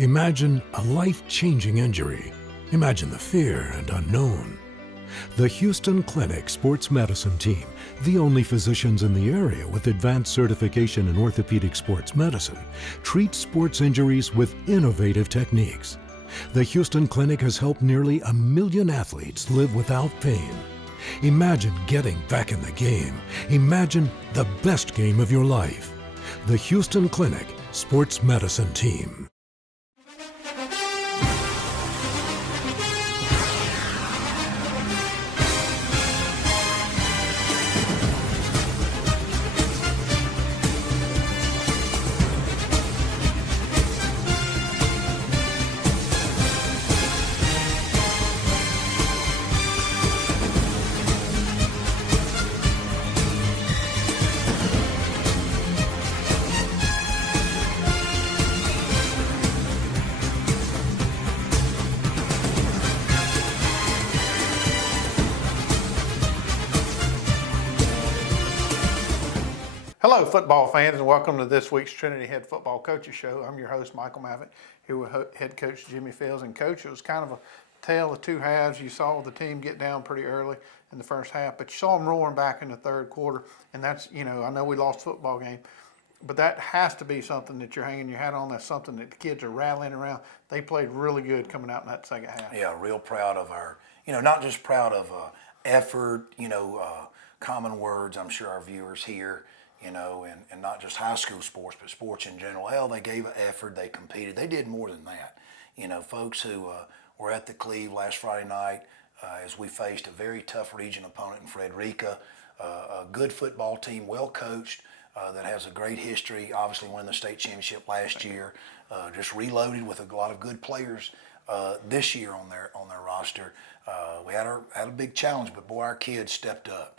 Imagine a life-changing injury. Imagine the fear and unknown. The Houston Clinic Sports Medicine Team, the only physicians in the area with advanced certification in orthopedic sports medicine, treats sports injuries with innovative techniques. The Houston Clinic has helped nearly 1 million athletes live without pain. Imagine getting back in the game. Imagine the best game of your life. The Houston Clinic Sports Medicine Team. Hello, football fans, and welcome to this week's Trinity Head Football Coaches Show. I'm your host, Michael Mavitt, here with head coach Jimmy Fields. And coach, it was kind of a tale of two halves. You saw the team get down pretty early in the first half, but you saw them roaring back in the third quarter. And that's, I know we lost the football game, but that has to be something that you're hanging your hat on. That's something that the kids are rallying around. They played really good coming out in that second half. Yeah, real proud of our, not just proud of effort, common words. I'm sure our viewers here, and not just high school sports, but sports in general. Hell, they gave an effort, they competed. They did more than that. Folks who were at the Cleve last Friday night as we faced a very tough region opponent in Frederica, a good football team, well coached, that has a great history, obviously won the state championship last year, just reloaded with a lot of good players this year on their roster. We had a big challenge, but boy, our kids stepped up.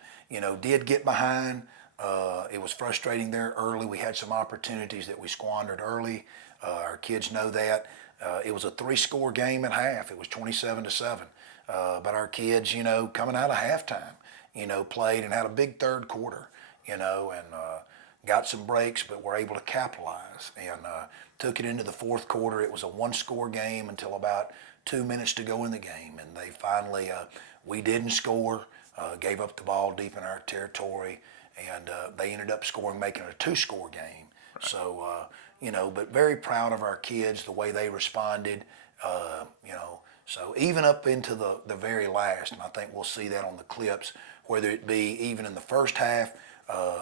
Did get behind. It was frustrating there early. We had some opportunities that we squandered early. Our kids know that. It was a 3-score game at half. It was 27-7. But our kids, coming out of halftime, played and had a big third quarter, and got some breaks, but were able to capitalize and took it into the fourth quarter. It was a 1-score game until about 2 minutes to go in the game. And they finally, we didn't score, gave up the ball deep in our territory. And they ended up making it a 2-score game. Right. So, but very proud of our kids, the way they responded, So even up into the very last, and I think we'll see that on the clips, whether it be even in the first half,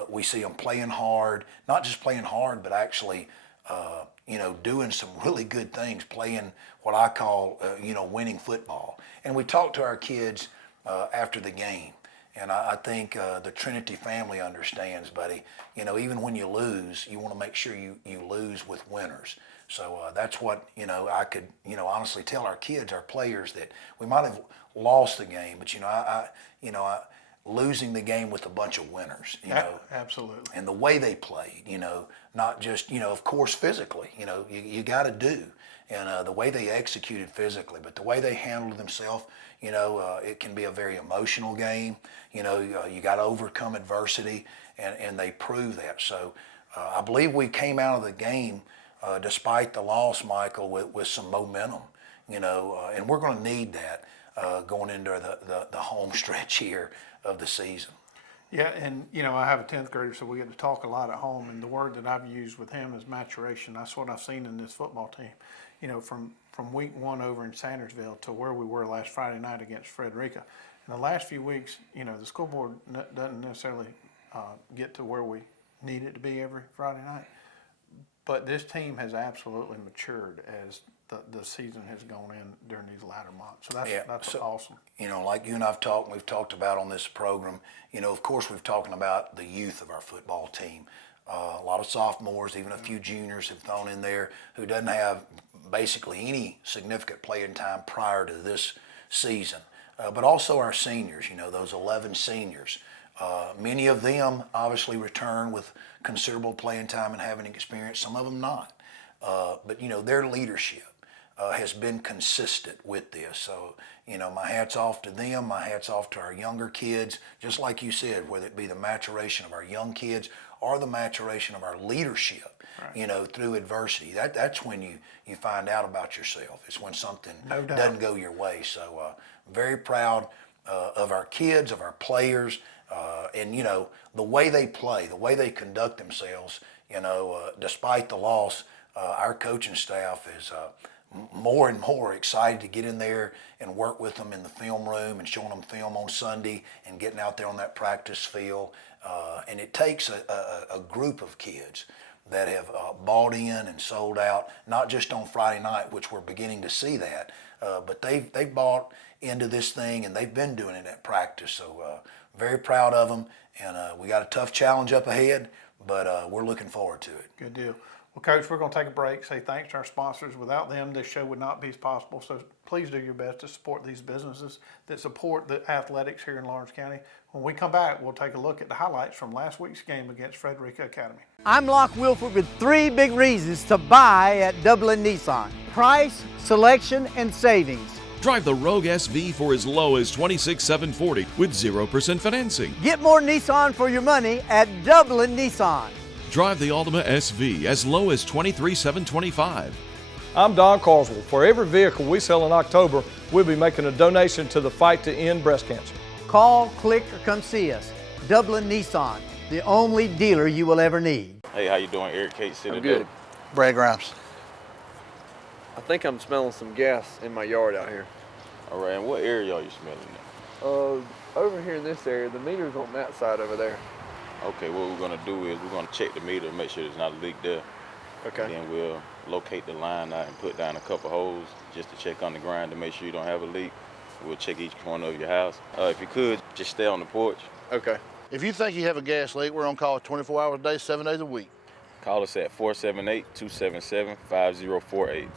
we see them playing hard, not just playing hard, but actually, doing some really good things, playing what I call, winning football. And we talked to our kids after the game. And I think the Trinity family understands, buddy. Even when you lose, you want to make sure you lose with winners. So that's what, I could, honestly tell our kids, our players, that we might have lost the game, but, losing the game with a bunch of winners, Absolutely. And the way they played, not just, of course, physically, you got to do. And the way they executed physically, but the way they handled themselves, it can be a very emotional game. You got to overcome adversity, and they prove that. So I believe we came out of the game, despite the loss, Michael, with some momentum, and we're going to need that going into the home stretch here of the season. Yeah, and I have a 10th grader, so we get to talk a lot at home, and the word that I've used with him is maturation. That's what I've seen in this football team. From week 1 over in Sandersville to where we were last Friday night against Frederica. In the last few weeks, the school board doesn't necessarily get to where we need it to be every Friday night, but this team has absolutely matured as the season has gone in during these latter months. So that's awesome. Like you and we've talked about on this program, of course we've talked about the youth of our football team. A lot of sophomores, even a few juniors have thrown in there who doesn't have basically any significant playing time prior to this season. But also our seniors, those 11 seniors. Many of them obviously return with considerable playing time and having experience, some of them not. But their leadership has been consistent with this. So, my hat's off to them, my hat's off to our younger kids, just like you said, whether it be the maturation of our young kids or the maturation of our leadership, you know, through adversity. That's when you find out about yourself. It's when something doesn't go your way. So very proud of our kids, of our players, and, you know, the way they play, the way they conduct themselves, you know, despite the loss, our coaching staff is more and more excited to get in there and work with them in the film room and showing them film on Sunday and getting out there on that practice field. And it takes a group of kids that have bought in and sold out, not just on Friday night, which we're beginning to see that, but they've bought into this thing and they've been doing it at practice. So very proud of them, and we got a tough challenge up ahead, but we're looking forward to it. Good deal. Well, Coach, we're going to take a break, say thanks to our sponsors. Without them, this show would not be possible. So please do your best to support these businesses that support the athletics here in Lawrence County. When we come back, we'll take a look at the highlights from last week's game against Frederica Academy. I'm Locke Wilford with 3 big reasons to buy at Dublin Nissan: price, selection, and savings. Drive the Rogue SV for as low as $26,740 with 0% financing. Get more Nissan for your money at Dublin Nissan. Drive the Altima SV as low as $23,725. I'm Don Carswell. For every vehicle we sell in October, we'll be making a donation to the fight to end breast cancer. Call, click, or come see us. Dublin Nissan, the only dealer you will ever need. Hey, how you doing? Eric Kate City. I'm good. Brad Grimes. I think I'm smelling some gas in my yard out here. All right, and what area are you smelling at? Over here in this area, the meter's on that side over there. Okay, what we're gonna do is we're gonna check the meter and make sure there's not a leak there. Okay. And then we'll locate the line out and put down a couple holes just to check on the ground to make sure you don't have a leak. We'll check each corner of your house. If you could, just stay on the porch. Okay. If you think you have a gas leak, we're on call 24 hours a day, 7 days a week. Call us at 478-277-5048.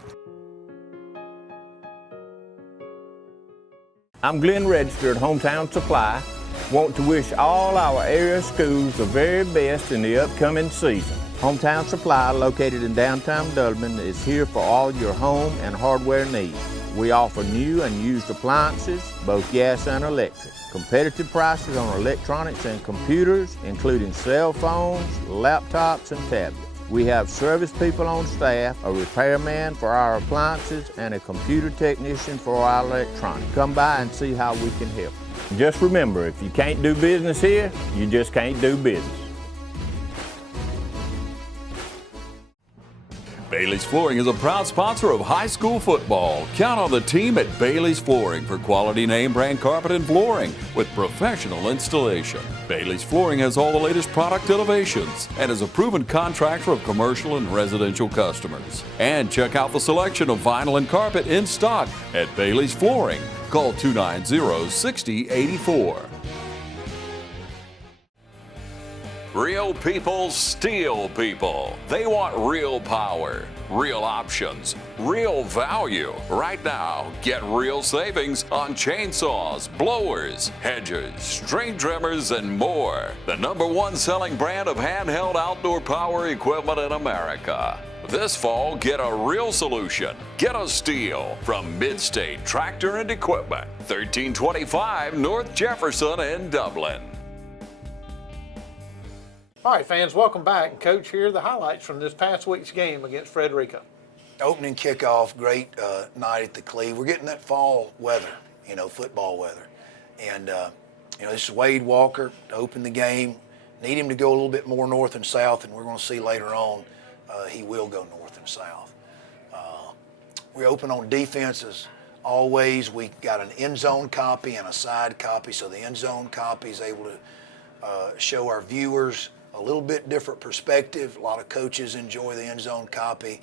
I'm Glenn Register at Hometown Supply. Want to wish all our area schools the very best in the upcoming season. Hometown Supply, located in downtown Dublin, is here for all your home and hardware needs. We offer new and used appliances, both gas and electric. Competitive prices on electronics and computers, including cell phones, laptops, and tablets. We have service people on staff, a repairman for our appliances, and a computer technician for our electronics. Come by and see how we can help. Just remember, if you can't do business here, you just can't do business. Bailey's Flooring is a proud sponsor of high school football. Count on the team at Bailey's Flooring for quality name brand carpet and flooring with professional installation. Bailey's Flooring has all the latest product innovations and is a proven contractor of commercial and residential customers. And check out the selection of vinyl and carpet in stock at Bailey's Flooring. Call 290-6084. Real people steal people. They want real power, real options, real value. Right now, get real savings on chainsaws, blowers, hedges, string trimmers, and more. The #1 selling brand of handheld outdoor power equipment in America. This fall, get a real solution. Get a Stihl from Midstate Tractor and Equipment, 1325 North Jefferson in Dublin. All right, fans, welcome back. And Coach, here are the highlights from this past week's game against Frederica. Opening kickoff, great night at the Cleve. We're getting that fall weather, you know, football weather. And, you know, this is Wade Walker to open the game. Need him to go a little bit more north and south, and we're going to see later on he will go north and south. We open on defense as always. We got an end zone copy and a side copy, so the end zone copy is able to show our viewers a little bit different perspective. A lot of coaches enjoy the end zone copy.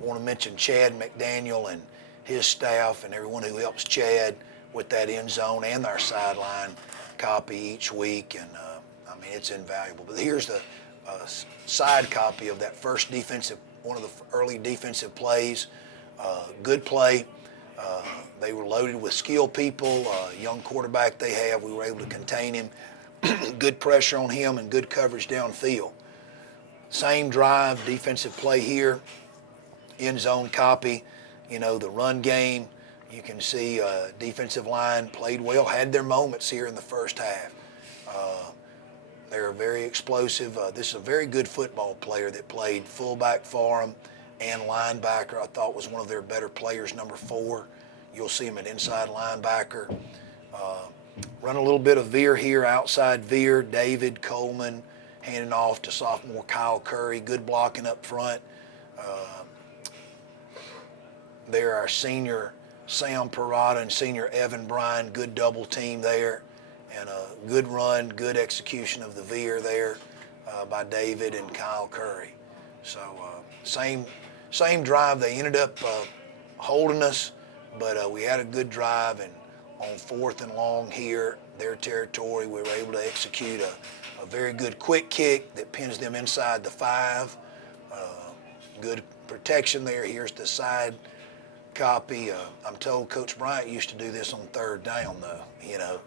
I want to mention Chad McDaniel and his staff and everyone who helps Chad with that end zone and our sideline copy each week. And I mean, it's invaluable. But here's the side copy of that first one of the early defensive plays. Good play. They were loaded with skilled people, young quarterback they have. We were able to contain him. Good pressure on him and good coverage downfield. Same drive, defensive play here, end zone copy. You know, the run game, you can see defensive line played well, had their moments here in the first half. They're very explosive. This is a very good football player that played fullback for them and linebacker. I thought was one of their better players, number 4. You'll see him at inside linebacker. Run a little bit of veer here, outside veer. David Coleman handing off to sophomore Kyle Curry. Good blocking up front. There our senior Sam Parada and senior Evan Bryan. Good double team there. And a good run, good execution of the veer there by David and Kyle Curry. So same drive. They ended up holding us, but we had a good drive. And on 4th and long here, their territory, we were able to execute a very good quick kick that pins them inside the 5. Good protection there. Here's the side copy. I'm told Coach Bryant used to do this on 3rd down, though.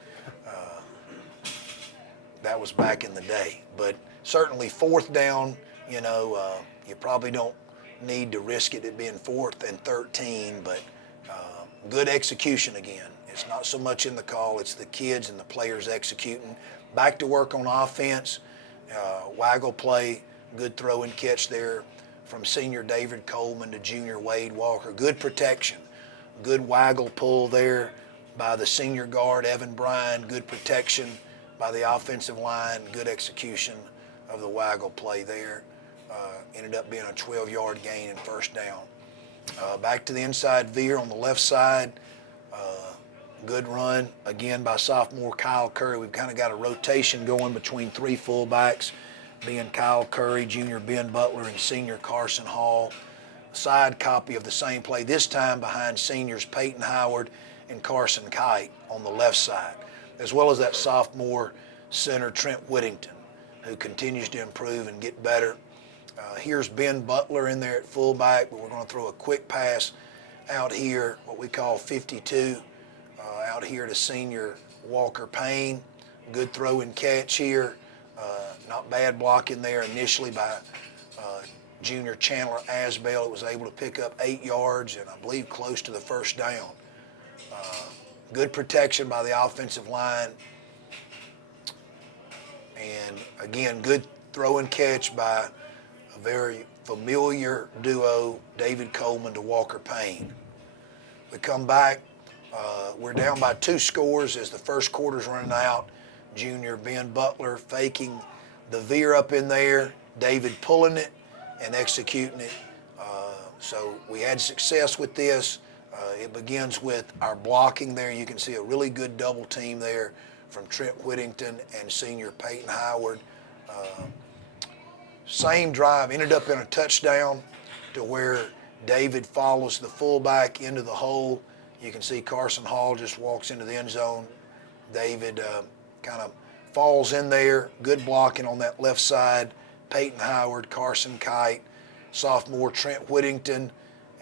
That was back in the day. But certainly 4th down, you probably don't need to risk it being 4th and 13, but good execution again. It's not so much in the call, it's the kids and the players executing. Back to work on offense. Waggle play, good throw and catch there from senior David Coleman to junior Wade Walker. Good protection. Good waggle pull there by the senior guard, Evan Bryan. Good protection by the offensive line. Good execution of the waggle play there. Ended up being a 12-yard gain and 1st down. Back to the inside veer on the left side. Good run, again, by sophomore Kyle Curry. We've kind of got a rotation going between 3 fullbacks, being Kyle Curry, junior Ben Butler, and senior Carson Hall. Side copy of the same play, this time behind seniors Peyton Howard and Carson Kite on the left side, as well as that sophomore center Trent Whittington, who continues to improve and get better. Here's Ben Butler in there at fullback, but we're going to throw a quick pass out here, what we call 52, out here to senior Walker Payne. Good throw and catch here. Not bad blocking there initially by junior Chandler Asbell. It was able to pick up 8 yards and I believe close to the 1st down. Good protection by the offensive line. And again, good throw and catch by a very familiar duo, David Coleman to Walker Payne. We come back. We're down by 2 scores as the first quarter's running out. Junior Ben Butler faking the veer up in there, David pulling it and executing it. So we had success with this. It begins with our blocking there. You can see a really good double team there from Trent Whittington and senior Peyton Howard. Same drive, ended up in a touchdown to where David follows the fullback into the hole. You can see Carson Hall just walks into the end zone. David kind of falls in there. Good blocking on that left side. Peyton Howard, Carson Kite, sophomore Trent Whittington,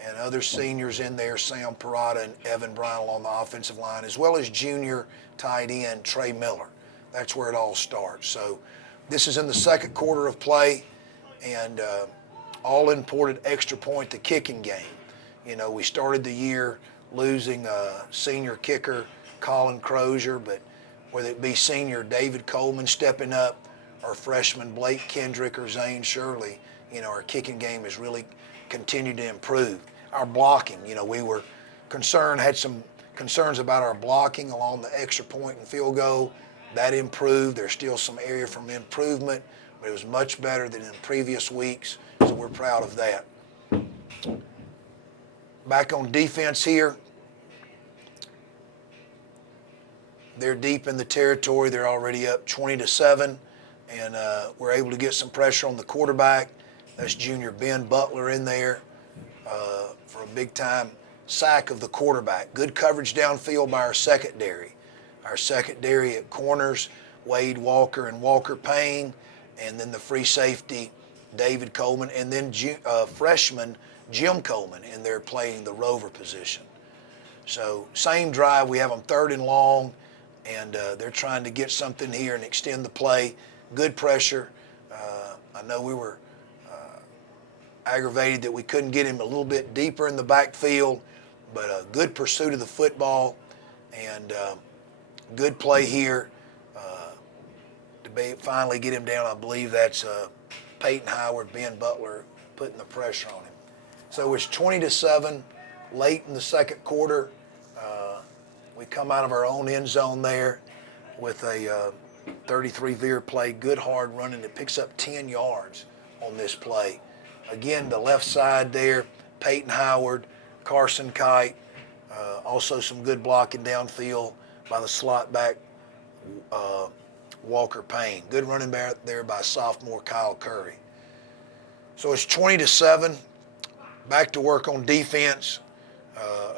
and other seniors in there, Sam Parada and Evan Bryan along the offensive line, as well as junior tight end Trey Miller. That's where it all starts. So this is in the second quarter of play, and all important extra point, the kicking game. We started the year losing senior kicker Colin Crozier, but whether it be senior David Coleman stepping up or freshman Blake Kendrick or Zane Shirley, our kicking game has really continued to improve. Our blocking, we were concerned, had some concerns about our blocking along the extra point and field goal. That improved. There's still some area for improvement, but it was much better than in previous weeks, so we're proud of that. Back on defense here. They're deep in the territory. They're already up 20-7, and we're able to get some pressure on the quarterback. That's junior Ben Butler in there for a big-time sack of the quarterback. Good coverage downfield by our secondary. Our secondary at corners, Wade Walker and Walker Payne, and then the free safety, David Coleman, and then freshman Jim Coleman in there playing the rover position. So same drive, we have them 3rd and long, and they're trying to get something here and extend the play. Good pressure. I know we were aggravated that we couldn't get him a little bit deeper in the backfield, but a good pursuit of the football and good play here to finally get him down. I believe that's Peyton Howard, Ben Butler putting the pressure on him. So it's 20-7 late in the second quarter. We come out of our own end zone there with a 33 veer play, good hard running that picks up 10 yards on this play. Again, the left side there, Peyton Howard, Carson Kite, also some good blocking downfield by the slot back Walker Payne. Good running back there by sophomore Kyle Curry. So it's 20-7. Back to work on defense.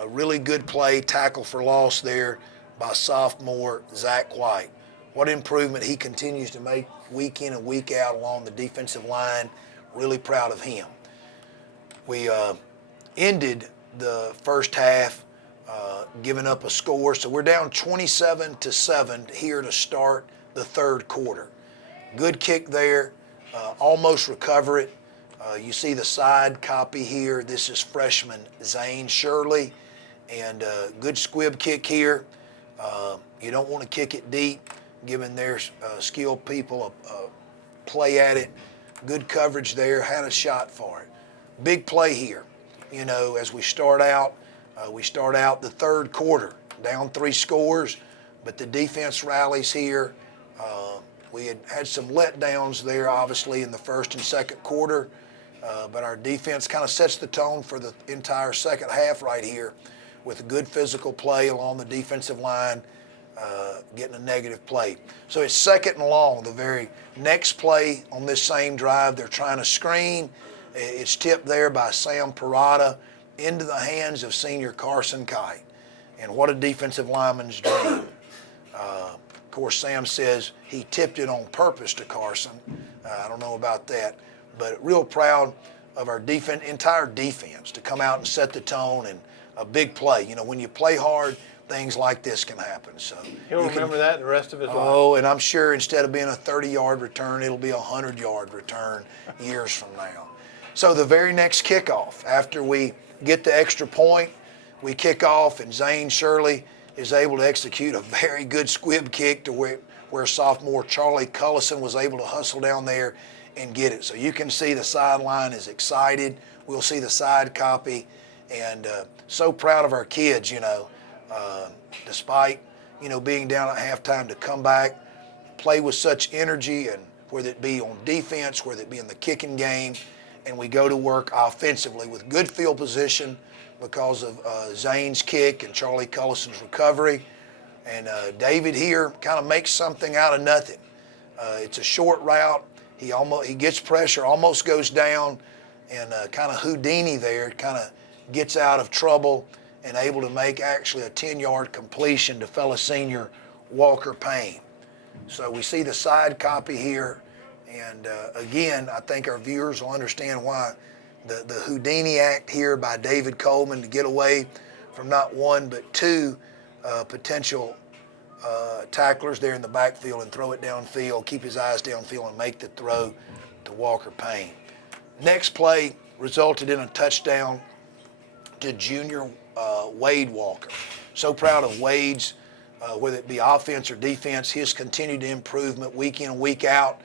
A really good play, tackle for loss there by sophomore Zach White. What improvement he continues to make week in and week out along the defensive line. Really proud of him. We ended the first half giving up a score, so we're down 27-7 here to start the third quarter. Good kick there, almost recover it. You see the side copy here. This is freshman Zane Shirley, and good squib kick here. You don't want to kick it deep, giving their skilled people a play at it. Good coverage there, had a shot for it. Big play here. You know, as we start out the third quarter, down 3 scores, but the defense rallies here. We had some letdowns there, obviously, in the first and second quarter, but our defense kind of sets the tone for the entire second half right here with a good physical play along the defensive line, getting a negative play. So it's second and long. The very next play on this same drive, they're trying to screen. It's tipped there by Sam Parada into the hands of senior Carson Kite. And what a defensive lineman's dream. Of course, Sam says he tipped it on purpose to Carson. I don't know about that, but real proud of our entire defense to come out and set the tone and a big play. You know, when you play hard, things like this can happen. So He'll remember that the rest of his life. Oh, and I'm sure instead of being a 30-yard return, it'll be a 100-yard return years from now. So the very next kickoff, after we get the extra point, we kick off, and Zane Shirley is able to execute a very good squib kick to where sophomore Charlie Cullison was able to hustle down there and get it. So you can see the sideline is excited. We'll see the side copy, and so proud of our kids, you know, despite, you know, being down at halftime, to come back, play with such energy, and whether it be on defense, whether it be in the kicking game, and we go to work offensively with good field position because of Zane's kick and Charlie Cullison's recovery. And David here kind of makes something out of nothing. It's a short route. He gets pressure, almost goes down, and kind of Houdini there, kind of gets out of trouble and able to make actually a 10-yard completion to fellow senior Walker Payne. So we see the side copy here. And again, I think our viewers will understand why the Houdini act here by David Coleman to get away from not one but 2 potential tacklers there in the backfield and throw it downfield, keep his eyes downfield and make the throw to Walker Payne. Next play resulted in a touchdown to junior Wade Walker. So proud of Wade's, whether it be offense or defense, his continued improvement week in and week out.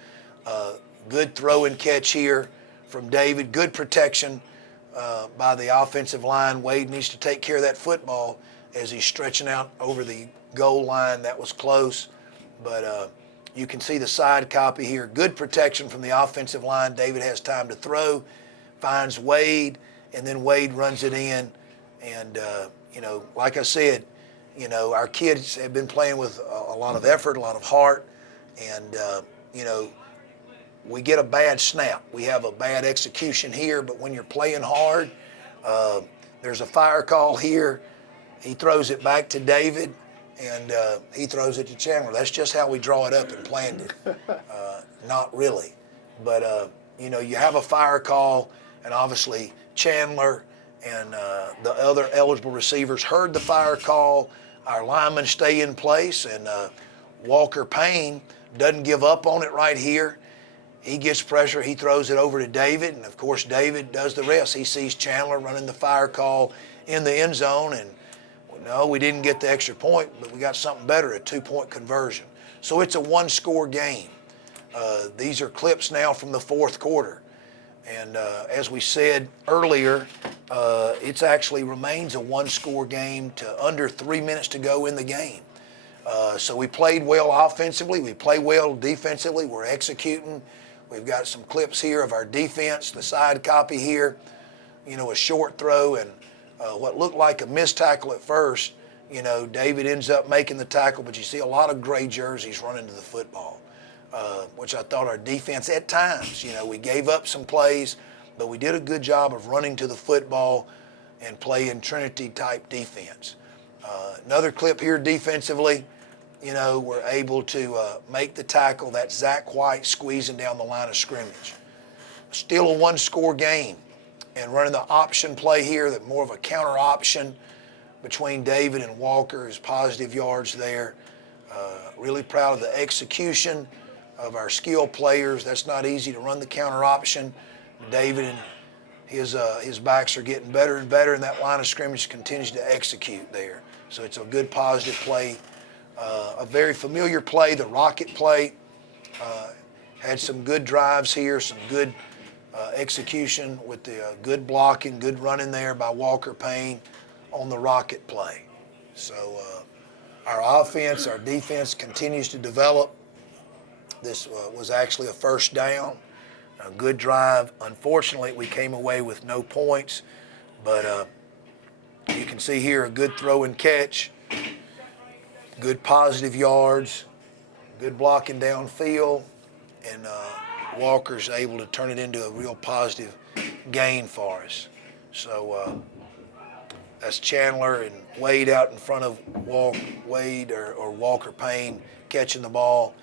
Good throw and catch here from David. Good protection by the offensive line. Wade needs to take care of that football as he's stretching out over the goal line. That was close, but you can see the side copy here. Good protection from the offensive line. David has time to throw, finds Wade, and then Wade runs it in. And, you know, like I said, you know, our kids have been playing with a lot of effort, a lot of heart, and, you know, we get a bad snap. We have a bad execution here, but when you're playing hard, there's a fire call here. He throws it back to David, and he throws it to Chandler. That's just how we draw it up and planned it. Not really. But, you know, you have a fire call, and obviously Chandler and the other eligible receivers heard the fire call. Our linemen stay in place, and Walker Payne doesn't give up on it right here. He gets pressure. He throws it over to David, and, of course, David does the rest. He sees Chandler running the fire call in the end zone, and no, we didn't get the extra point, but we got something better, a 2-point conversion. So it's a 1-score game. These are clips now from the fourth quarter. And as we said earlier, it actually remains a one-score game to under 3 minutes to go in the game. So we played well offensively. We played well defensively. We're executing. We've got some clips here of our defense, the side copy here, a short throw and what looked like a missed tackle at first. David ends up making the tackle, but you see a lot of gray jerseys running to the football, which I thought our defense at times, we gave up some plays, but we did a good job of running to the football and playing Trinity type defense. Another clip here defensively, we're able to make the tackle. That's Zach White squeezing down the line of scrimmage. Still a one-score game, and running the option play here, that more of a counter option between David and Walker is positive yards there. Really proud of the execution of our skilled players. That's not easy to run the counter option. David and his backs are getting better and better, and that line of scrimmage continues to execute there. So it's a good positive play. A very familiar play, the rocket play. Had some good drives here, some good execution with the good blocking, good running there by Walker Payne on the rocket play. So our offense, our defense continues to develop. This was actually a first down, a good drive. Unfortunately, we came away with no points, but you can see here a good throw and catch, good positive yards, good blocking downfield, and Walker's able to turn it into a real positive gain for us. So that's Chandler and Wade out in front of Wade or Walker Payne catching the ball.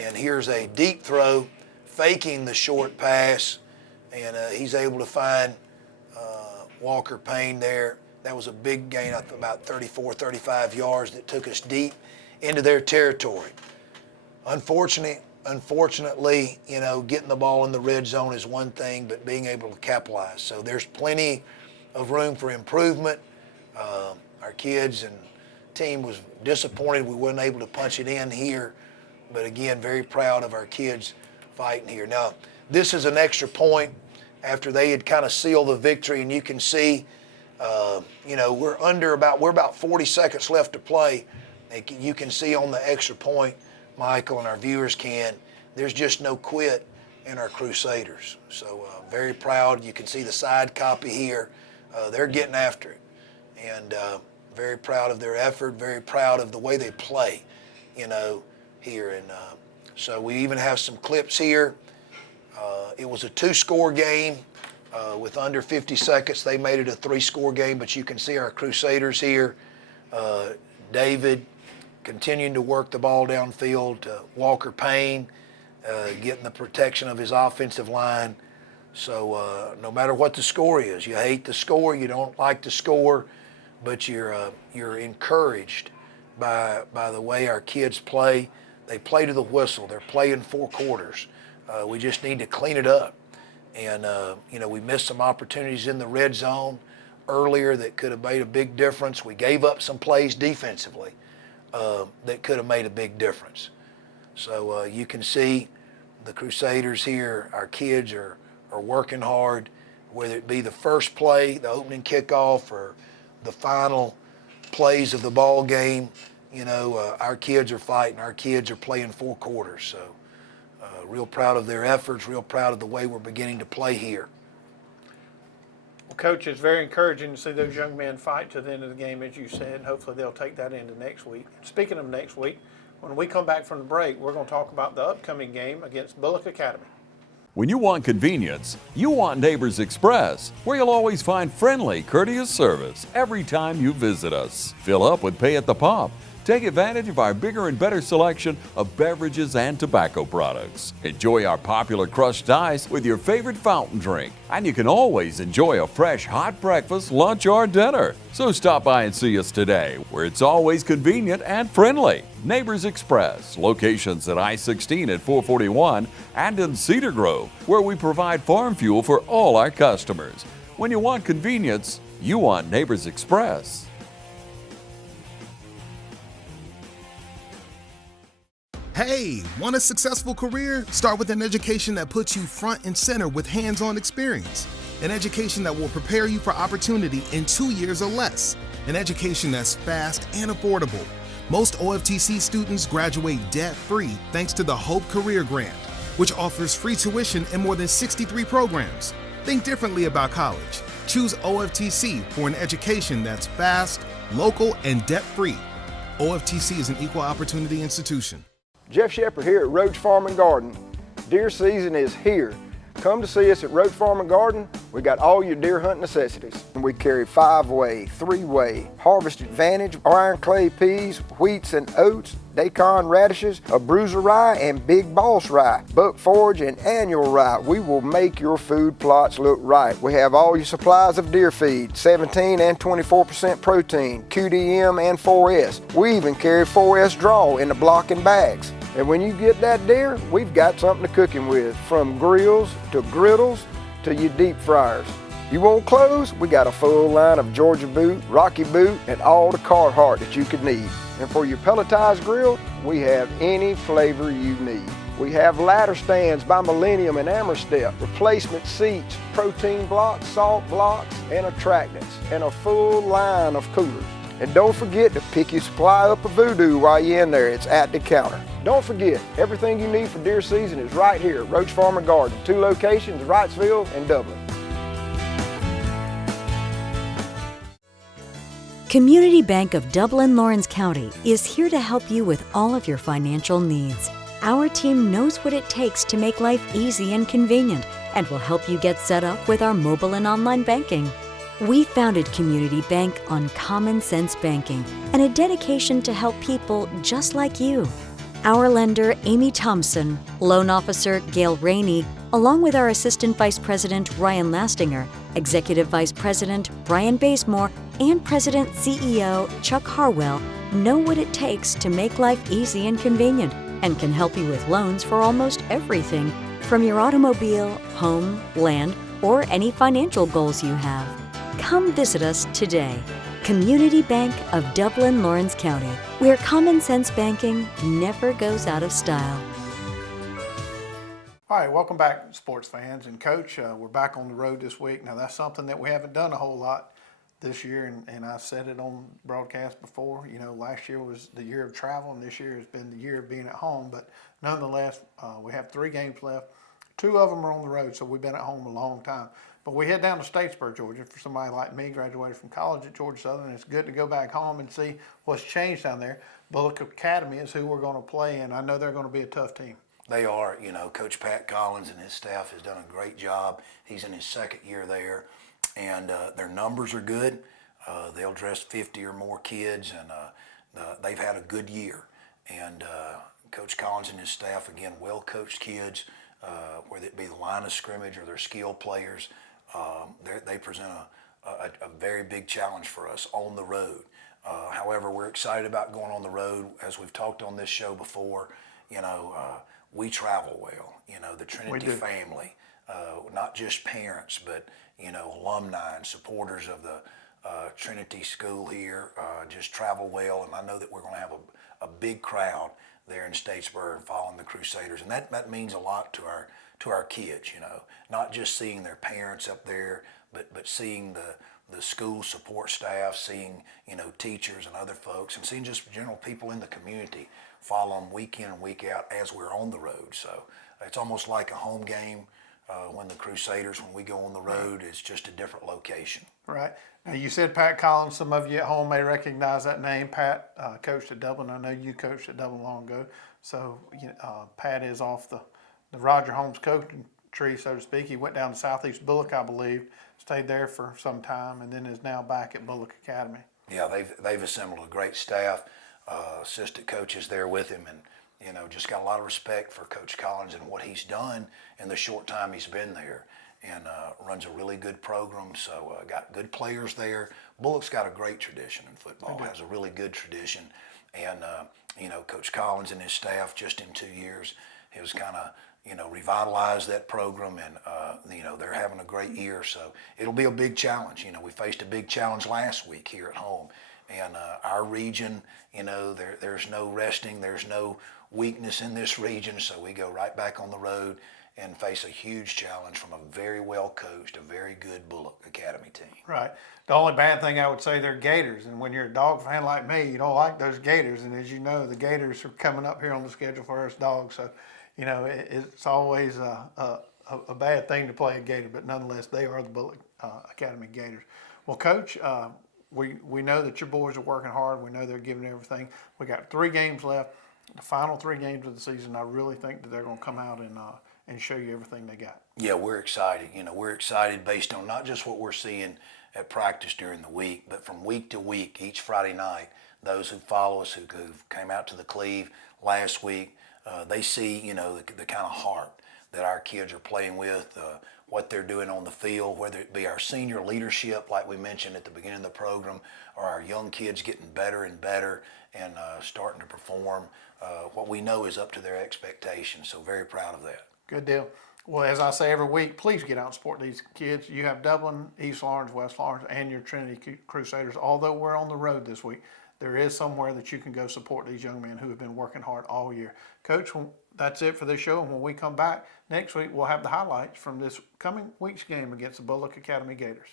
And here's a deep throw, faking the short pass, and he's able to find Walker Payne there. That was a big gain of about 34, 35 yards that took us deep into their territory. Unfortunately, getting the ball in the red zone is one thing, but being able to capitalize. So there's plenty of room for improvement. Our kids and team was disappointed we weren't able to punch it in here, but again, very proud of our kids fighting here. Now, this is an extra point after they had kind of sealed the victory, and you can see, we're about 40 seconds left to play. You can see on the extra point, Michael, and our viewers can, there's just no quit in our Crusaders. So very proud. You can see the side copy here. They're getting after it. And very proud of their effort, very proud of the way they play, here. And so we even have some clips here. It was a 2-score game. With under 50 seconds, they made it a 3-score game, but you can see our Crusaders here. David continuing to work the ball downfield to Walker Payne, getting the protection of his offensive line. So no matter what the score is, you hate the score, you don't like the score, but you're encouraged by the way our kids play. They play to the whistle. They're playing 4 quarters. We just need to clean it up. And, we missed some opportunities in the red zone earlier that could have made a big difference. We gave up some plays defensively that could have made a big difference. So you can see the Crusaders here, our kids are working hard, whether it be the first play, the opening kickoff, or the final plays of the ball game. Our kids are fighting. Our kids are playing 4 quarters. So real proud of their efforts, real proud of the way we're beginning to play here. Well, Coach, it's very encouraging to see those young men fight to the end of the game, as you said, and hopefully they'll take that into next week. Speaking of next week, when we come back from the break, we're going to talk about the upcoming game against Bullock Academy. When you want convenience, you want Neighbors Express, where you'll always find friendly, courteous service every time you visit us. Fill up with pay at the pump. Take advantage of our bigger and better selection of beverages and tobacco products. Enjoy our popular crushed ice with your favorite fountain drink. And you can always enjoy a fresh hot breakfast, lunch, or dinner. So stop by and see us today, where it's always convenient and friendly. Neighbors Express, locations at I-16 at 441 and in Cedar Grove, where we provide farm fuel for all our customers. When you want convenience, you want Neighbors Express. Hey, want a successful career? Start with an education that puts you front and center with hands-on experience. An education that will prepare you for opportunity in 2 years or less. An education that's fast and affordable. Most OFTC students graduate debt-free thanks to the Hope Career Grant, which offers free tuition in more than 63 programs. Think differently about college. Choose OFTC for an education that's fast, local, and debt-free. OFTC is an equal opportunity institution. Jeff Shepard here at Roach Farm and Garden. Deer season is here. Come to see us at Roach Farm and Garden. We got all your deer hunt necessities. And we carry 5-way, 3-way, Harvest Advantage, iron clay peas, wheats and oats, daikon radishes, a bruiser rye, and big boss rye, buck forage and annual rye. We will make your food plots look right. We have all your supplies of deer feed, 17 and 24% protein, QDM and 4S. We even carry 4S draw in the block and bags. And when you get that deer, we've got something to cook him with, from grills to griddles to your deep fryers. You want clothes? We got a full line of Georgia Boot, Rocky Boot, and all the Carhartt that you could need. And for your pelletized grill, we have any flavor you need. We have ladder stands by Millennium and Amerstep, replacement seats, protein blocks, salt blocks, and attractants, and a full line of coolers. And don't forget to pick your supply up of Voodoo while you're in there. It's at the counter. Don't forget, everything you need for deer season is right here at Roach Farm and Garden. 2 locations, Wrightsville and Dublin. Community Bank of Dublin-Lawrence County is here to help you with all of your financial needs. Our team knows what it takes to make life easy and convenient and will help you get set up with our mobile and online banking. We founded Community Bank on common sense banking and a dedication to help people just like you. Our lender, Amy Thompson, loan officer, Gail Rainey, along with our Assistant Vice President, Ryan Lastinger, Executive Vice President, Brian Bazemore, and President CEO, Chuck Harwell, know what it takes to make life easy and convenient and can help you with loans for almost everything, from your automobile, home, land, or any financial goals you have. Come visit us today. Community Bank of Dublin-Lawrence County, where common sense banking never goes out of style. All right, welcome back, sports fans. And Coach, we're back on the road this week. Now, that's something that we haven't done a whole lot this year, and I said it on broadcast before. You know, last year was the year of travel, and this year has been the year of being at home. But nonetheless, we have 3 games left. 2 of them are on the road, so we've been at home a long time. But we head down to Statesboro, Georgia. For somebody like me, graduated from college at Georgia Southern, it's good to go back home and see what's changed down there. Bullock Academy is who we're going to play, and I know they're going to be a tough team. They are. You know, Coach Pat Collins and his staff has done a great job. He's in his 2nd year there, and their numbers are good. They'll dress 50 or more kids, and they've had a good year. And Coach Collins and his staff, again, well-coached kids, whether it be the line of scrimmage or their skilled players, they present a very big challenge for us on the road. However, we're excited about going on the road. As we've talked on this show before, you know, we travel well. You know, the Trinity family, not just parents, but, you know, alumni and supporters of the Trinity school here just travel well. And I know that we're going to have a big crowd there in Statesboro and following the Crusaders. And that means a lot to our kids, you know, not just seeing their parents up there, but seeing the school support staff, seeing, you know, teachers and other folks, and seeing just general people in the community follow them week in and week out as we're on the road. So it's almost like a home game when the Crusaders, when we go on the road, it's just a different location. Right. Now, you said Pat Collins. Some of you at home may recognize that name. Pat coached at Dublin. I know you coached at Dublin long ago. So Pat is off the Roger Holmes coaching tree, so to speak. He went down to Southeast Bullock, I believe, stayed there for some time, and then is now back at Bullock Academy. Yeah, they've assembled a great staff, assistant coaches there with him, and you know, just got a lot of respect for Coach Collins and what he's done in the short time he's been there, and runs a really good program. So got good players there. Bullock's got a great tradition in football, has a really good tradition, and you know, Coach Collins and his staff just in 2 years has kind of, you know, revitalized that program, and you know, they're having a great year. So it'll be a big challenge. You know, we faced a big challenge last week here at home, And our region, you know, there's no resting, there's no weakness in this region, so we go right back on the road and face a huge challenge from a very well coached, a very good Bullock Academy team. Right. The only bad thing I would say, they're Gators, and when you're a dog fan like me, you don't like those Gators. And as you know, the Gators are coming up here on the schedule for us dogs, so you know it's always a bad thing to play a Gator, but nonetheless, they are the Bullock Academy Gators. Well, Coach, we know that your boys are working hard. We know they're giving everything. We got 3 games left. The final 3 games of the season, I really think that they're going to come out and show you everything they got. Yeah, we're excited. You know, we're excited based on not just what we're seeing at practice during the week, but from week to week, each Friday night, those who follow us, who came out to the Cleve last week, they see, you know, the kind of heart that our kids are playing with, what they're doing on the field, whether it be our senior leadership, like we mentioned at the beginning of the program, or our young kids getting better and better and starting to perform what we know is up to their expectations. So very proud of that. Good deal. Well, as I say every week, please get out and support these kids. You have Dublin, East Lawrence, West Lawrence, and your Trinity Crusaders. Although we're on the road this week, there is somewhere that you can go support these young men who have been working hard all year. Coach, that's it for this show. And when we come back next week, we'll have the highlights from this coming week's game against the Bullock Academy Gators.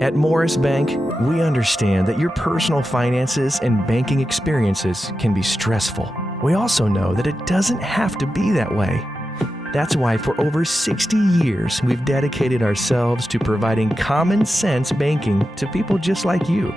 At Morris Bank, we understand that your personal finances and banking experiences can be stressful. We also know that it doesn't have to be that way. That's why for over 60 years, we've dedicated ourselves to providing common sense banking to people just like you.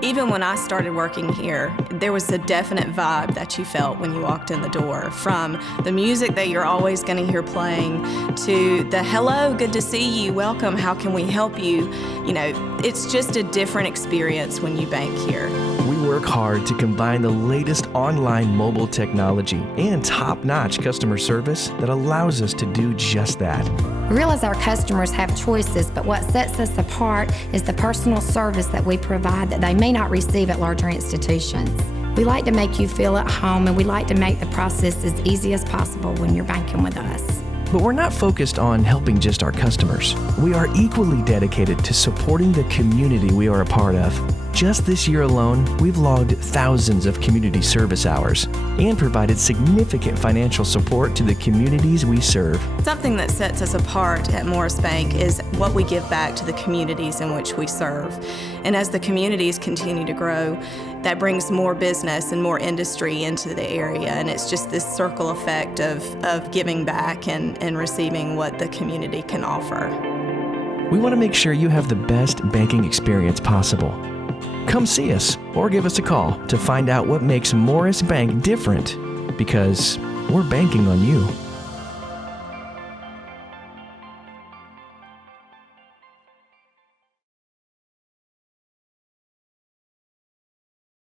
Even when I started working here, there was a definite vibe that you felt when you walked in the door, from the music that you're always going to hear playing to the hello, good to see you, welcome, how can we help you? You know, it's just a different experience when you bank here. We work hard to combine the latest online mobile technology and top-notch customer service that allows us to do just that. We realize our customers have choices, but what sets us apart is the personal service that we provide that they may not receive at larger institutions. We like to make you feel at home, and we like to make the process as easy as possible when you're banking with us. But we're not focused on helping just our customers. We are equally dedicated to supporting the community we are a part of. Just this year alone, we've logged thousands of community service hours and provided significant financial support to the communities we serve. Something that sets us apart at Morris Bank is what we give back to the communities in which we serve. And as the communities continue to grow, that brings more business and more industry into the area. And it's just this circle effect of giving back and receiving what the community can offer. We want to make sure you have the best banking experience possible. Come see us or give us a call to find out what makes Morris Bank different, because we're banking on you.